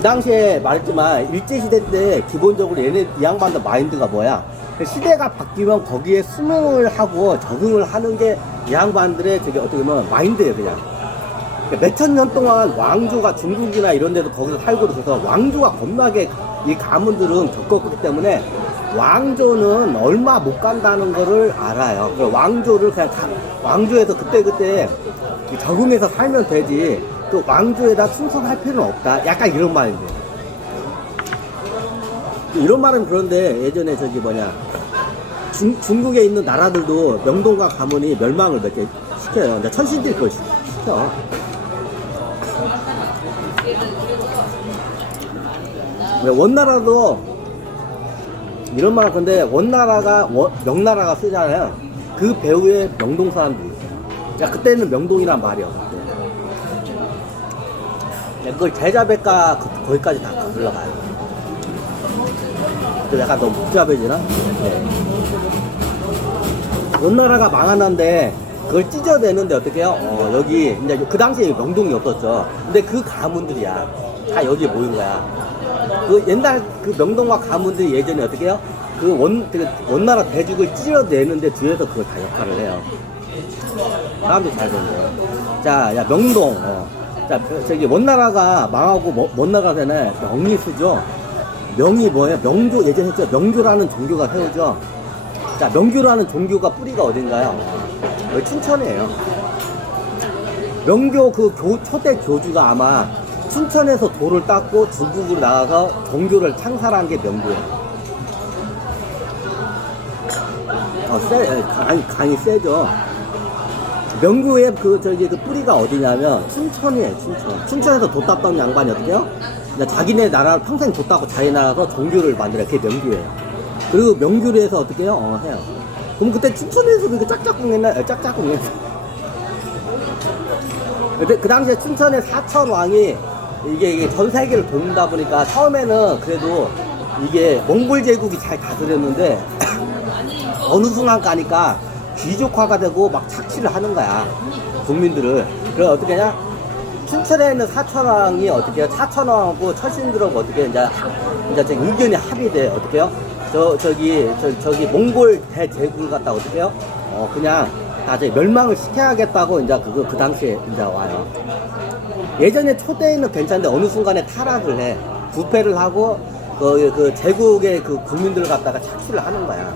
그 당시에 말했지만 일제시대 때 기본적으로 얘네 이 양반들 마인드가 뭐야? 시대가 바뀌면 거기에 수능을 하고 적응을 하는 게 이 양반들의 저기 어떻게 보면 마인드예요 그냥. 몇천 년 동안 왕조가 중국이나 이런 데도 거기서 살고 그래서 왕조가 겁나게 이 가문들은 겪었기 때문에 왕조는 얼마 못 간다는 거를 알아요. 그 왕조를 그냥 왕조에서 그때그때 적응해서 살면 되지 그 왕조에다 충성할 필요는 없다. 약간 이런 말인데. 이런 말은 그런데 예전에 저기 뭐냐 중국에 있는 나라들도 명동과 가문이 멸망을 몇 개 시켜요. 근데 천신들이 그걸 시켜. 원나라도 이런 말 근데 원나라가 명나라가 쓰잖아요. 그 배후에 명동 사람들이 있어요. 야 그때는 명동이란 말이야. 그걸 제자백과 거기까지 다 올라가요. 약간 너무 복잡해지나? 네. 원나라가 망하는데 그걸 찢어내는데 어떻게 해요? 여기 이제 그 당시에 명동이 없었죠. 근데 그 가문들이야. 다 여기에 모인 거야. 그 옛날 그 명동과 가문들이 예전에 어떻게 해요? 그 원나라 대죽을 찢어내는데 뒤에서 그걸 다 역할을 해요. 사람들이 잘 되는 거예요. 자, 야 명동. 자, 저기 원나라가 망하고 원나라가 되네. 명리수죠. 명이 뭐예요? 명조 예전에 했죠. 명조라는 종교가 세우죠. 자, 명교라는 종교가 뿌리가 어딘가요? 여기 춘천이에요. 명교 그 초대 교주가 아마 춘천에서 돌을 닦고 중국으로 나가서 종교를 창설한 게 명교예요. 강이 세죠. 명교의 그 뿌리가 어디냐면 춘천이에요. 춘천에서 도 닦던 양반이 어떻게 해요? 자기네 나라를 평생 도 닦고 자기 나라에서 종교를 만들어요. 그게 명교예요. 그리고 명교를 해서 어떻게 해요? 해요. 그럼 그때 춘천에서 그렇게 짝짝꿍 했나? 짝짝꿍 했어. 근데 그 당시에 춘천의 사천왕이 이게 전 세계를 돕다 보니까 처음에는 그래도 이게 몽골 제국이 잘 다스렸는데 어느 순간 가니까 귀족화가 되고 막 착취를 하는 거야. 국민들을. 그래서 어떻게 하냐? 춘천에 있는 사천왕이 어떻게 해요? 사천왕하고 처신들하고 어떻게 이제 의견이 합의돼. 어떻게 해요? 저기 몽골 대제국을 갖다 어떻게 해요? 그냥 다 멸망을 시켜야겠다고 이제 그 당시에 이제 와요. 예전에 초대에는 괜찮은데 어느 순간에 타락을 해. 부패를 하고 그 제국의 그 국민들을 갖다가 착취를 하는 거야.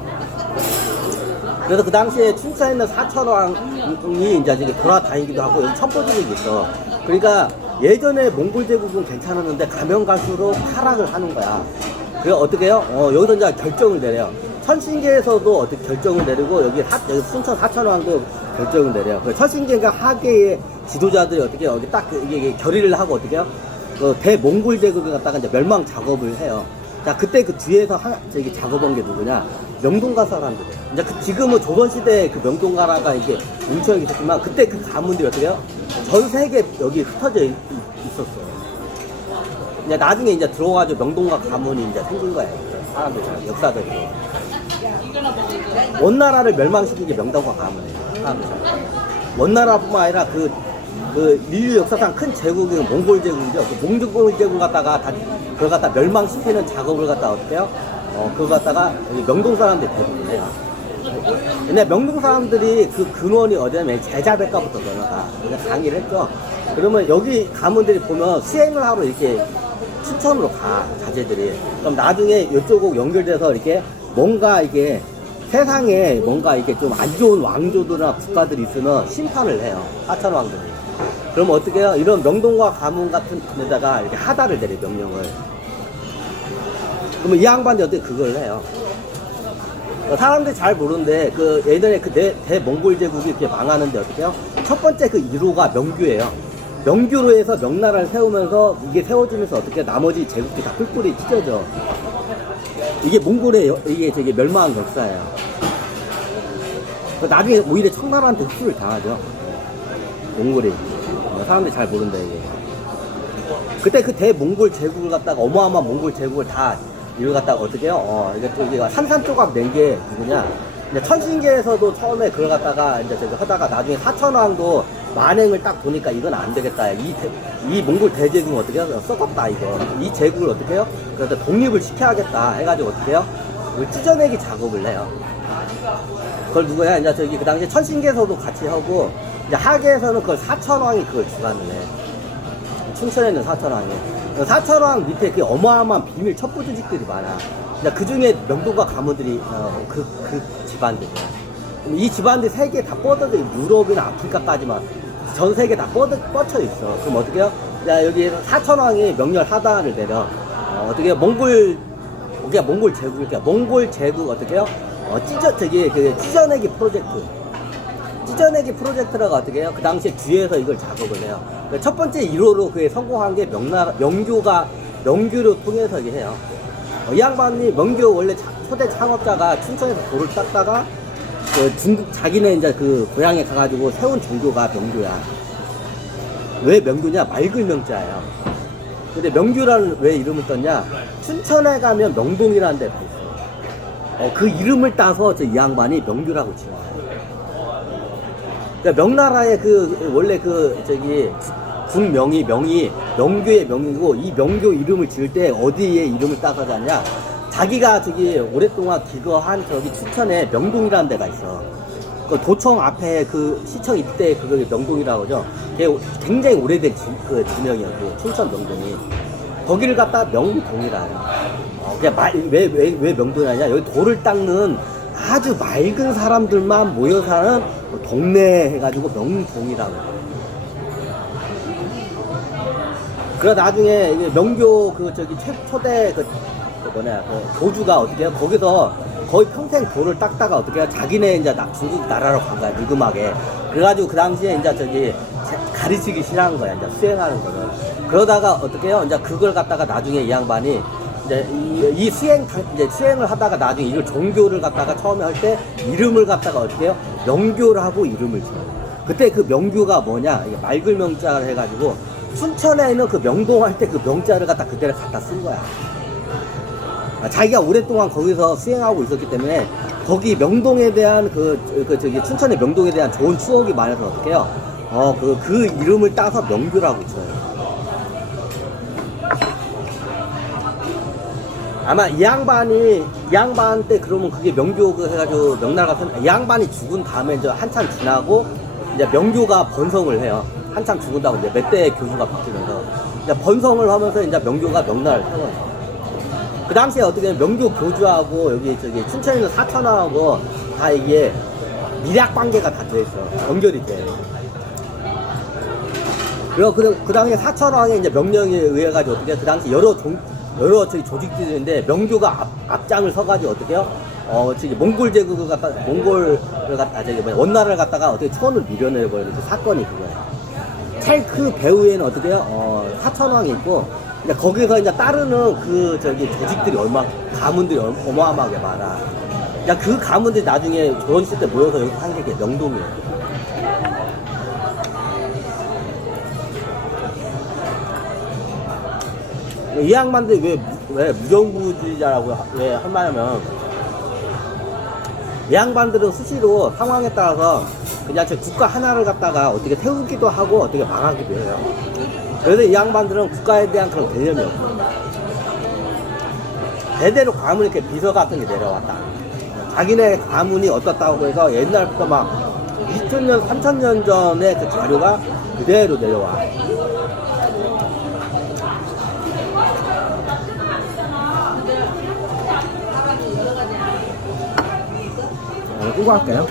그래서 그 당시에 춘천에 있는 사천왕이 이제 돌아다니기도 하고 여기 첩보들이 있어. 그러니까 예전에 몽골 제국은 괜찮았는데 가면 갈수록 타락을 하는 거야. 그래서 어떻게 해요? 여기서 이제 결정을 내려요. 천신계에서도 어떻게 결정을 내리고, 여기 순천 사천왕도 결정을 내려요. 그 천신계가 하계의 지도자들이 어떻게 해요? 여기 딱 이게 결의를 하고 어떻게 해요? 대몽골 제국을 갖다가 이제 멸망 작업을 해요. 자, 그때 그 뒤에서 저기 작업한 게 누구냐? 명동가 사람들이에요. 이제 지금은 조선시대에 그 명동가라가 이게 뭉쳐 있었지만, 그때 그 가문들이 어떻게 해요? 전 세계 여기 흩어져 있었어요. 이제 나중에 이제 들어와가지고 명동과 가문이 이제 생긴 거예요. 사람들 역사적으로. 원나라를 멸망시킨 게 명동과 가문이에요. 사람들. 원나라뿐만 아니라 그 인류 역사상 큰 제국이 몽골 제국이죠. 그 몽골 제국 갖다가 그걸 갖다 멸망시키는 작업을 갖다 어떻게 해요? 그걸 갖다가 명동 사람들이 대부분 해요. 근데 명동 사람들이 그 근원이 어디냐면 제자백과부터 전화가 강의를 했죠. 그러면 여기 가문들이 보면 수행을 하러 이렇게 춘천으로 가, 자제들이. 그럼 나중에 이쪽하고 연결돼서 이렇게 뭔가 이게 세상에 뭔가 이게 좀 안 좋은 왕조들이나 국가들이 있으면 심판을 해요. 사천왕들이. 그럼 어떻게 해요? 이런 명동과 가문 같은 데다가 이렇게 하다를 내려, 명령을. 그러면 이 양반이 어떻게 그걸 해요? 사람들이 잘 모르는데, 예전에 대몽골 제국이 이렇게 망하는데 어떻게 해요? 첫 번째 그 1호가 명교예요. 명교로 해서 명나라를 세우면서 이게 세워지면서 어떻게 나머지 제국들이 다 뿔뿔이 찢어져. 이게 몽골의 이게 되게 멸망한 역사예요. 나중에 오히려 청나라한테 흡수를 당하죠. 몽골이. 사람들이 잘 모른다 이게. 그때 그 대몽골 제국을 갖다가 어마어마한 몽골 제국을 다 이걸 갖다가 어떻게 해요? 이게 산산조각 낸 게 누구냐? 천신계에서도 처음에 그걸 갖다가 이제 하다가 나중에 사천왕도 만행을 딱 보니까 이건 안 되겠다. 이 몽골 대제국 어떻게 해요? 썩었다, 이거. 이 제국을 어떻게 해요? 그래서 독립을 시켜야겠다 해가지고 어떻게 해요? 이걸 찢어내기 작업을 해요. 그걸 누구야? 이제 저기 그 당시에 천신계에서도 같이 하고, 이제 하계에서는 그걸 사천왕이 그걸 주관을 해. 춘천에 있는 사천왕이. 사천왕 밑에 그 어마어마한 비밀 첩보 조직들이 많아. 그 중에 명동과 가문들이, 그 집안들이야. 이 집안들이 세계에 다 뻗어져, 유럽이나 아프리카까지만 전 세계에 다 뻗쳐 있어. 그럼 어떻게 해요? 야, 여기 사천왕이 명렬 하단을 내려. 어떻게 해요? 몽골 제국, 몽골 제국 어떻게 해요? 찢어내기 프로젝트. 찢어내기 프로젝트라고 어떻게 해요? 그 당시에 뒤에서 이걸 작업을 해요. 첫 번째 1호로 그에 성공한 게 명교로 통해서 이게 해요. 이 양반이 명교 원래 초대 창업자가 춘천에서 돌을 닦다가 중국 자기네 이제 그 고향에 가가지고 세운 종교가 명교야. 왜 명교냐? 맑은 명자예요. 근데 명교라는 왜 이름을 떴냐? 춘천에 가면 명동이라는 데가 있어. 그 이름을 따서 이 양반이 명교라고 지어요. 그러니까 명나라의 원래 국명이 명교의 명이고, 이 명교 이름을 지을 때 어디에 이름을 따서 잤냐? 자기가 오랫동안 기거한 춘천에 명동이라는 데가 있어. 그 도청 앞에 시청 입대 그게 명동이라고 하죠. 그게 굉장히 오래된 지명이야. 춘천 명동이. 거기를 갖다 명동이라 해요. 왜 명동이냐? 여기 돌을 닦는 아주 맑은 사람들만 모여 사는 동네 해가지고 명동이라고 해요. 그래 나중에 명교 초대 교주가 어떻게 해요? 거기서 거의 평생 돌을 닦다가 어떻게 해요? 자기네 이제 중국 나라로 간 거야, 느금하게. 그래가지고 그 당시에 이제 가르치기 싫어한 거야, 이제 수행하는 거를. 그러다가 어떻게 해요? 이제 그걸 갖다가 나중에 이 양반이 이제 수행을 하다가 나중에 이걸 종교를 갖다가 처음에 할 때 이름을 갖다가 어떻게 해요? 명교라고 이름을 지어요. 그때 그 명교가 뭐냐? 이게 맑을 명자를 해가지고 춘천에 있는 그 명동 할 때 그 명자를 그때를 갖다 쓴 거야. 자기가 오랫동안 거기서 수행하고 있었기 때문에 거기 명동에 대한 춘천의 명동에 대한 좋은 추억이 많아서 어떻게 해요? 그 이름을 따서 명교라고 줘요. 아마 이 양반 때 그러면 그게 명교 해가지고 명나라가 이 양반이 죽은 다음에 이제 한참 지나고 이제 명교가 번성을 해요. 한참 죽은 다음에 이제 몇 대 교주가 바뀌면서 이제 번성을 하면서 이제 명교가 명나라를 세워요. 그 당시에 어떻게 명교 교주하고 여기 춘천에 있는 사천하고 다 이게 밀약 관계가 다 돼 있어. 연결이 돼. 그리고 그 당시에 사천왕의 이제 명령에 의해 가지고 어떻게 그 당시 여러 조직들인데 명교가 앞장을 서가지고 어떻게 해요? 몽골 제국을 원나라를 갖다가 어떻게 천을 밀어내버리는 사건이 그거예요. 찰크 배후에는 어떻게 해요? 사천왕이 있고, 이제 거기서 이제 따르는 조직들이 가문들이 어마어마하게 많아. 그 가문들이 나중에 조선시대 때 모여서 여기 한 게 명동이에요. 이 양반들이 왜 무정부주의자라고 왜 할 말하면, 이 양반들은 수시로 상황에 따라서 그냥 국가 하나를 갖다가 어떻게 세우기도 하고 어떻게 망하기도 해요. 그래서 이 양반들은 국가에 대한 그런 개념이 없어요. 대대로 가문 이렇게 비서 같은 게 내려왔다. 자기네 가문이 어떻다고 해서 옛날부터 막 2000년, 3000년 전에 그 자료가 그대로 내려와. 끄고 할게요.